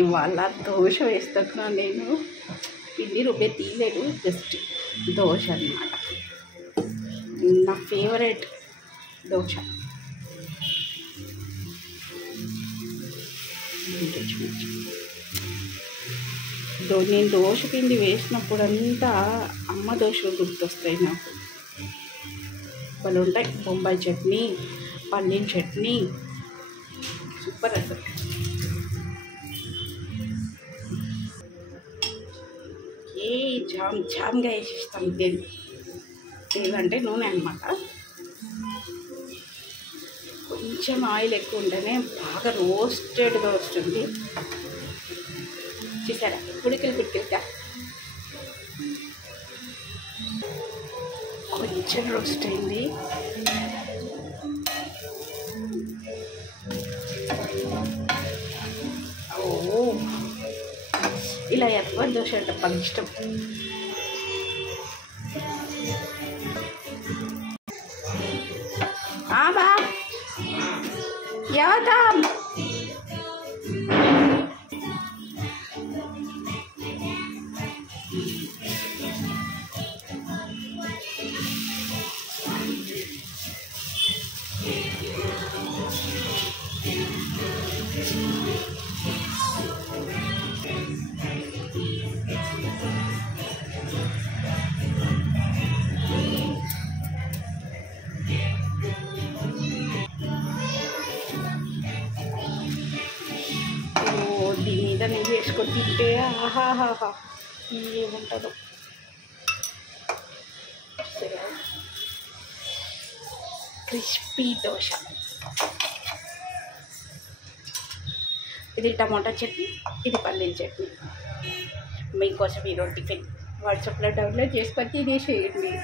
ఇవాళ దోశ వేస్తున్నాను నేను. పిండి రుబ్బే తీయలేదు, జస్ట్ దోశ అన్నమాట. నా ఫేవరెట్ దోశ. నేను దోశ పిండి వేసినప్పుడంతా అమ్మ దోశలు గుర్తొస్తాయి నాకు. వాళ్ళు ఉంటాయి బొంబాయి చట్నీ, పన్నీర్ చట్నీ, సూపర్ అసలు. జామ్గా వేసేస్తాం దీన్ని. ఏదంటే నూనె అన్నమాట. కొంచెం ఆయిల్ ఎక్కువ ఉంటేనే బాగా రోస్టెడ్గా వస్తుంది. చూసారా పిడికిలుగా కొంచెం రోస్ట్ అయింది. ఇలా ఎర్ర దోశ అంటే బాగా ఇష్టం. బా ఎవతాం దీని మీద నెయ్యి వేసుకొని తింటే ఆహాహాహా ఏముంటుందో. క్రిస్పీ దోశ. ఇది టమాటా చట్నీ, ఇది పల్లీల చట్నీ. మీకోసం ఈరోజు టిఫిన్ వాట్సాప్లో డౌన్లోడ్ చేసుకొని తినేసేయండి.